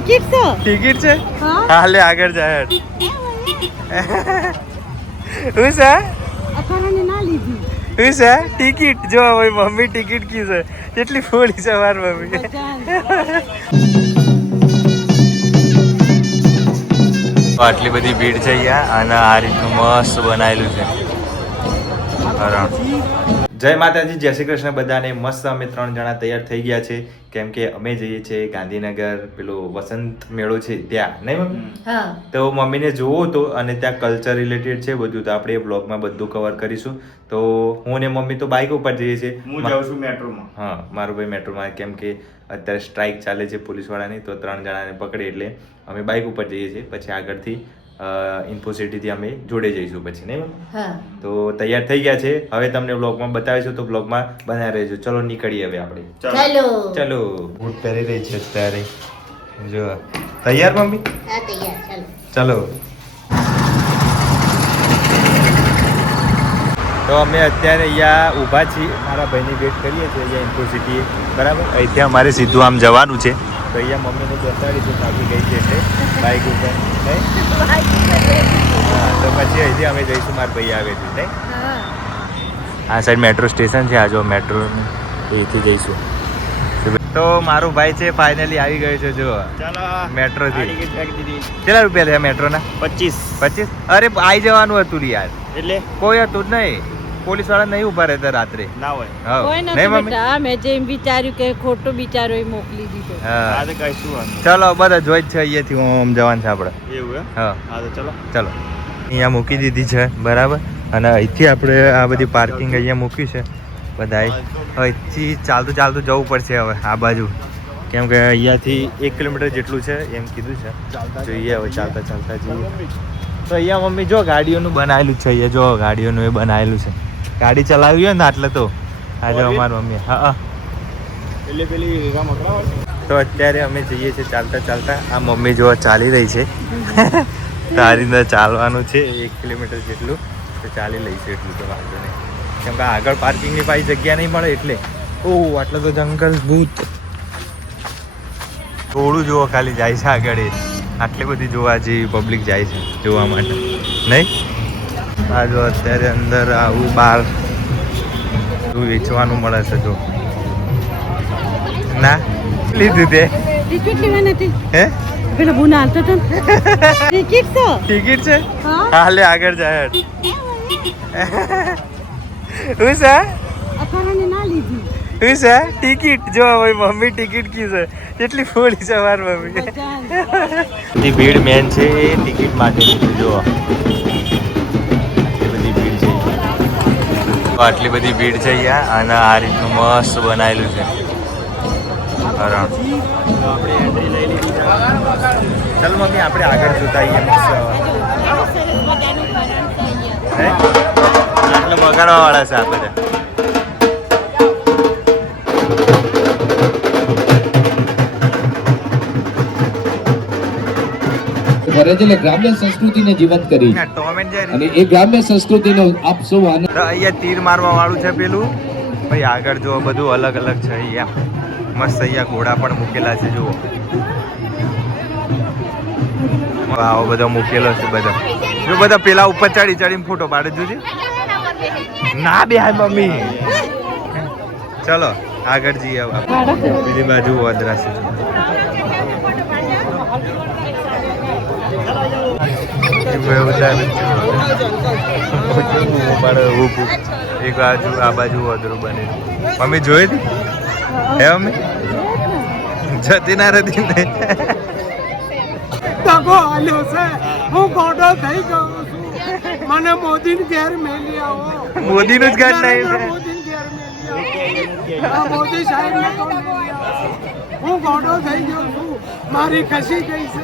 Ticket છે હાલે આગળ જાય હું છે હું છે ટિકિટ જો ભાઈ મમ્મી ટિકિટ કી છે કેટલી ફોડી છે મારી મમ્મી આટલી બધી ભીડ છે અહીંયા અને આ રીતનું મસ્ત બનાવેલું છે હરણ જય માતાજી જય શ્રી કૃષ્ણ બધાને મસ્ત અમે 3 જણા તૈયાર થઈ ગયા છે કેમ કે અમે જઈએ છીએ ગાંધીનગર પેલો વસંત મેળો છે ત્યાં નહીં મમ્મી તો મમ્મીને જોવો તો અને ત્યાં કલ્ચર રિલેટેડ છે બધું તો આપણે એ બ્લોગમાં બધું કવર કરીશું તો હું ને મમ્મી તો બાઇક ઉપર જઈએ છીએ હું જાઉં છું મેટ્રોમાં હા મારો ભાઈ મેટ્રોમાં કેમ કે અત્યારે સ્ટ્રાઇક ચાલે છે પોલીસવાળાની તો 3 જણાને પકડે એટલે અમે બાઇક ઉપર જઈએ છીએ પછી આગળથી ઇન્ફોસિટીથી અમે જોડે જઈશું પછી નહીં તો તૈયાર થઈ ગયા છે હવે તમને બ્લોગમાં બતાવીશું તો બ્લોગમાં બનાવી રહેજો ચલો નીકળીએ હવે આપણે ચલો બૂટ પહેરી રહી છે ત્યારે જો તૈયાર મમ્મી ચલો તો અમે અત્યારે અહીંયા ઊભા છીએ મારા ભાઈની વેટ કરીએ છીએ અહીંયા ઇન્ફોસિટી બરાબર અહીંથી અમારે સીધું આમ જવાનું છે તો અહીંયા મમ્મીને બેસાડીશું થાકી ગઈ છે એટલે બાઇક ઉપર નહીં હા તો પછી અહીંથી અમે જઈશું મારા ભાઈ આવે છે નહીં આ સાઈડ મેટ્રો સ્ટેશન છે આ જો મેટ્રો અહીંથી જઈશું તો મારો ભાઈ છે ફાઇનલી આવી ગયો છે જો મેટ્રોથી કેટલા રૂપિયા થયા મેટ્રોના 25 અરે આવી જવાનું હતું યાર એટલે કોઈ હતું જ નહીં પોલીસ વાળા નહીં ઉભા રહેતા રાત્રે ના હોય નહીં મમ્મી મેં જેમ વિચાર્યું કે ખોટો બિચારો મોકલી દીધો હા તો કઈશું ચલો બધા જોઈ જ છે અહીંયાથી ઓમ જવાનું છે આપણે એવું હા તો ચલો અહીંયા મૂકી દીધી છે બરાબર અને અહીંથી આપણે આ બધી પાર્કિંગ અહીંયા મૂકી છે બધા અહીંથી ચાલતું જવું પડશે હવે આ બાજુ કેમ કે અહીંયાથી 1 કિલોમીટર જેટલું છે એમ કીધું છે જોઈએ હવે ચાલતા જઈએ તો અહીંયા મમ્મી જો ગાડીઓનું બનાવેલું છે અહીંયા જો ગાડીઓનું એ બનાવેલું છે ગાડી ચલાવી હોય ને એટલે તો આજે અમારી મમ્મી હા એટલે પેલી તો અત્યારે અમે જઈએ છીએ ચાલતા આ મમ્મી જો ચાલી રહી છે તો આ રીતના ચાલવાનું છે 1 કિલોમીટર જેટલું તો ચાલી લઈશું એટલું તો વાંધો નહીં કેમ કે આગળ પાર્કિંગની પાછી જગ્યા નહીં મળે એટલે ઓહ આટલો તો જંગલ ભૂત થોડું જુઓ ખાલી જાય છે આગળ આટલી બધી જોવા જેવી પબ્લિક જાય છે જોવા માટે નહીં આ જો અત્યારે અંદર આવું બહાર વેચવાનું મળે છે જો ના લીધું તે ટિકિટ લેવાની હતી હે પેલા બુના હાલતો તો ટિકિટ છે હાલે આગળ જાય હું છે હું છે ટિકિટ જો ભાઈ મમ્મી ટિકિટ કી છે કેટલી ફોડી છે મારી મમ્મી ભીડ મેન છે એ ટિકિટ માટે જો આટલી બધી ભીડ છે અહીંયા અને આ રીતનું મસ્ત બનાવેલું છે હરણ ચાલ મમ્મી આપણે આગળ જોતા આવીએ મસ્ત એટલે બગાડવા વાળા છે આ બધા કરે છે એટલે ગ્રામ્ય સંસ્કૃતિને જીવંત કરી અને એ ગ્રામ્ય સંસ્કૃતિનો આપ સૌ અહીંયા તીર મારવા વાળું છે પેલું ભાઈ આગળ જો બધું અલગ અલગ છે અહીંયા મસ્ત અહીંયા ઘોડા પણ મૂકેલા છે જુઓ આવો બધો મૂકેલો છે બધા જો બધા પેલા ઉપર ચડીને ફોટો પાડે જોજે ના બે મમ્મી ચલો આગળ જઈએ બીજી બાજુ વદરા છે એક બાજુ આ બાજુ વધરું બને મમ્મી જોઈ હતી હે મમ્મી જતી ના રહેતી હું ગોડો થઈ ગયો છું મને મોદી ઘેર મેલી આવો મોદી નું જ ઘર નહીં મોદી સાહેબ હું ગોડો થઈ ગયો છું મારી ખસી ગઈ છે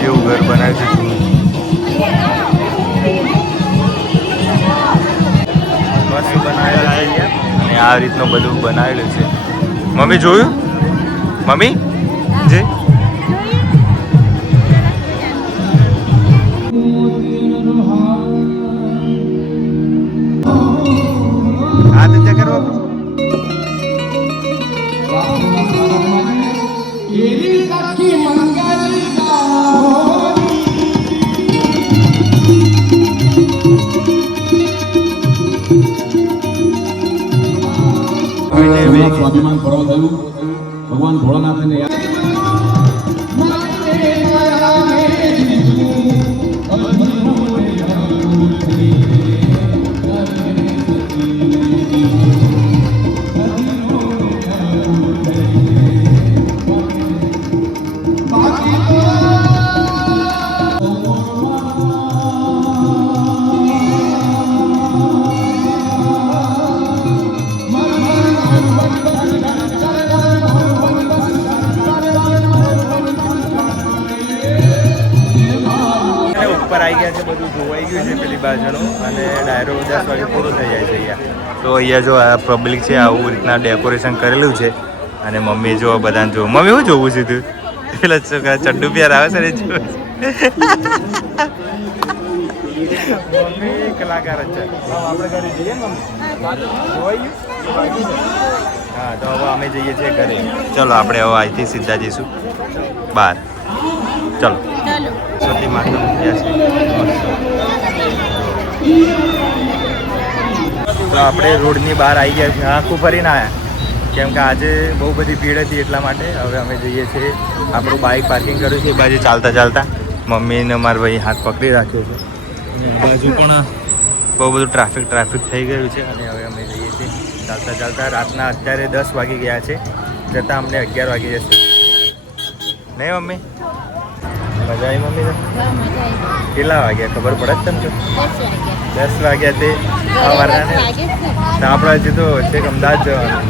જેવું ઘર બનાવ્યું આ રીતનું બધું બનાવેલું છે. મમ્મી જોયું? મમ્મી જે હાથ ઊંચા કરો. સ્વાભિમાન પર્વ થયું ભગવાન ભોળાનાથને ઉપર આવી ગયા છે, બધું જોવાઈ ગયું છે પેલી બાજુનું અને ડાયરો 10 વાગે પૂરો થઈ જાય છે અહીંયા. તો અહીંયા જો આ પબ્લિક છે આવું રીતના ડેકોરેશન કરેલું છે અને મમ્મી જો બધાને જો મમ્મી હું જોવું છું તું પેલા છોકરા ચડ્ડુ પ્યાર આવે છે ને જો મમ્મી કલાકાર જ છે. આપણે ઘરે જઈએ ને મમ્મી જોવાઈ ગયું. હા તો હવે અમે જઈએ છીએ ઘરે. ચલો આપણે હવે અહીંથી સીધા જઈશું બહાર. ચલો સતી માતા તો આપણે રોડની બહાર આવી ગયા છીએ. આખું ફરીને આવ્યા કેમ કે આજે બહુ બધી ભીડ હતી એટલા માટે. હવે અમે જઈએ છીએ, આપણું બાઇક પાર્કિંગ કર્યું છે એ બાજુ ચાલતા ચાલતા. મમ્મીને મારા ભાઈ હાથ પકડી રાખ્યો છે. બાજુ પણ બહુ બધું ટ્રાફિક થઈ ગયું છે અને હવે અમે જઈએ છીએ ચાલતા ચાલતા. રાતના અત્યારે 10 વાગી ગયા છે, જતાં અમને 11 વાગી જશે. નહીં મમ્મી મજા આવી? મમ્મી કેટલા વાગ્યા ખબર પડે જ તમને? 10 વાગ્યા તે સવારના ને તો આપણે હજી તો છેક અમદાવાદ જવાનું.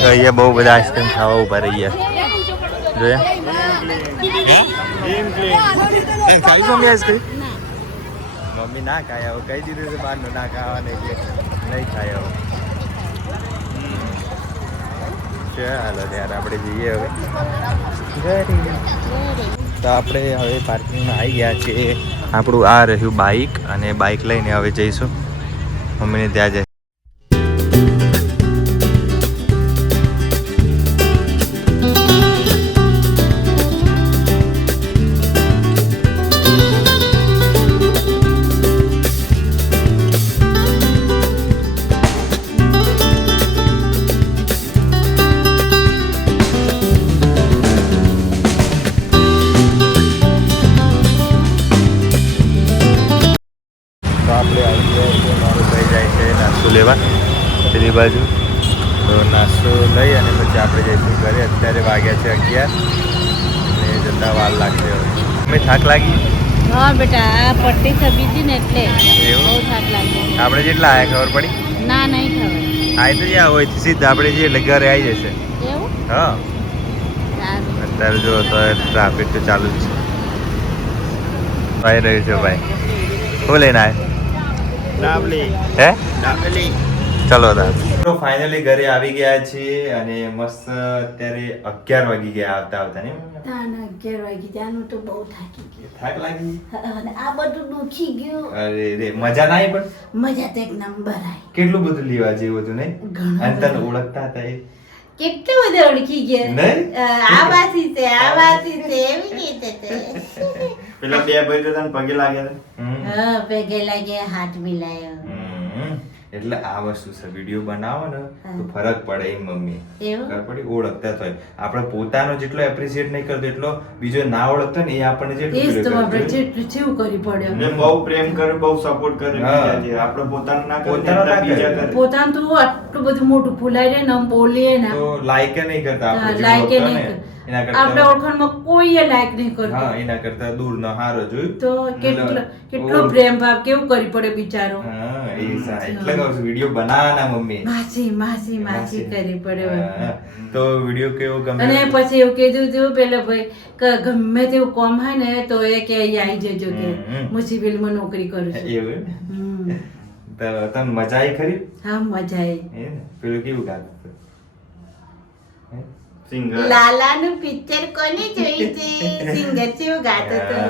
તો અહીંયા બહુ બધા આઈસ્ક્રીમ ખાવા ઉભા રહી ગયા. જોયા ખાવી મમ્મી આઈસ્ક્રીમ? મમ્મી ના ખાય હવે, કહી દીધું છે બહારનું ના ખાવાને એટલે નહીં ખાય હવે. ચાલો ત્યારે આપણે જઈએ હવે. તો આપણે હવે પાર્કિંગમાં આવી ગયા છીએ. આપણું આ રહ્યું બાઇક અને બાઇક લઈને હવે જઈશું મમ્મીને ત્યાં જઈ. લેવા પેલી બાજુ તો નાસ્તો લઈ અને પછી આપણે જઈશું ઘરે. અત્યારે વાગ્યા છે 11 અને જતા વાર લાગશે હવે. અમે થાક લાગી? હા બેટા, આ પટ્ટી છબી હતી ને એટલે એવું? બહુ થાક લાગ્યો. આપણે જેટલા આયા ખબર પડી? ના નહીં ખબર. આ તો જ્યાં હોય સીધા આપણે જઈએ એટલે ઘરે આવી જશે. એવું? હા સારું. અત્યારે જો તો ટ્રાફિક તો ચાલુ જ છે. આવી રહ્યું છે ભાઈ. શું લઈને આવ્યા? હે ચલો તો ફાઇનલી ઘરે આવી ગયા છીએ અને મસ્ત અત્યારે 11 વાગી ગયા આવતા ને. 11 વાગી ત્યાંનું તો બહુ થાકી ગયો. થાક લાગી? અને આ બધું દુખી ગયું. અરે રે મજા ના આવી? પણ મજા તો એક નંબર આવી. કેટલું બધું લેવા જેવું હતું નહીં? ઘણું અને તને બધું. ઓળખતા હતા એ? કેટલું બધું ઓળખી ગયા. નહીં? આ વાસી છે, આ વાસી છે, એવી રીતે છે. પેલા બે ભાઈ તો તને પગે લાગ્યા હતા. હા, પગે લાગ્યા, હાથ મિલાયો. એટલે આ વસ્તુ છે, વિડીયો બનાવો ને તો ફરક પડે એમ મમ્મી. એવું? ખબર પડી? ઓળખતા થાય. આપણે પોતાનો જેટલો એપ્રિશિએટ નહીં કરતો એટલો બીજો ના ઓળખતો ને એ આપણને એ જ તો આપણે જેટલું જેવું કરી પડ્યો. ને બહુ પ્રેમ કરે, બહુ સપોર્ટ કરે હા. બીજા જે. આપણે પોતાનું ના પોતાનું ના કરીએ બીજા કરે. કરે. પોતાનું તો આટલું બધું મોટું ફૂલાઈ રહે ને આમ બોલીએ ને તો લાઈક નહીં કરતા આપણે જે લાયકે ઓળખતા નહીં ને, કરે. એના આપણે કરતા ઓળખાણમાં કોઈએ લાયક નહીં હા કરતું. એના કરતા દૂર નો હારો જોયું તો કેટલો કેટલો ઓળ- પ્રેમ ભાવ કેવું કરી પડે બિચારો. હા એ એટલે કહું છું વિડીયો બનાવવાના મમ્મી. માસી માસી માસી કરી પડે. હા, તો વિડીયો કેવો ગમે અને પછી એવું કીધું હતું પેલો ભાઈ કે ગમે તેવું કોમ હોય ને તો એ કે અહીં આવી જજો કે હમ. હું સિવિલમાં નોકરી કરું છું. એવું એમ? હમ. તો તને મજા આવી ખરી હા મજા આવી. હે ને પેલું કેવું ગાતું હતું? હે? સિંગર લાલાનું પિક્ચર કોને જોઈ છે? સિંગર જેવું ગાતો હતો.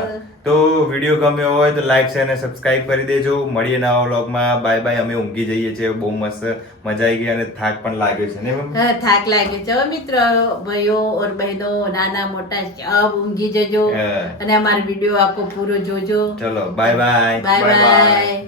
તો વિડીયો ગમ્યો હોય તો લાઈક શેર અને સબસ્ક્રાઇબ કરી દેજો. મળીએ નવા વ્લોગમાં. Bye bye. અમે ઊંઘી જઈએ છીએ. બહુ મસ્ત મજા આવી ગઈ અને થાક પણ લાગ્યો છે ને મમ્મી? હા થાક લાગ્યો છે હો મિત્રો, ભાઈઓ ઓર બહેનો નાના મોટા સબ ઊંઘી જજો હા. અને અમારો વિડીયો આખો પૂરો જોજો. ચલો bye bye. Bye Bye bye. By.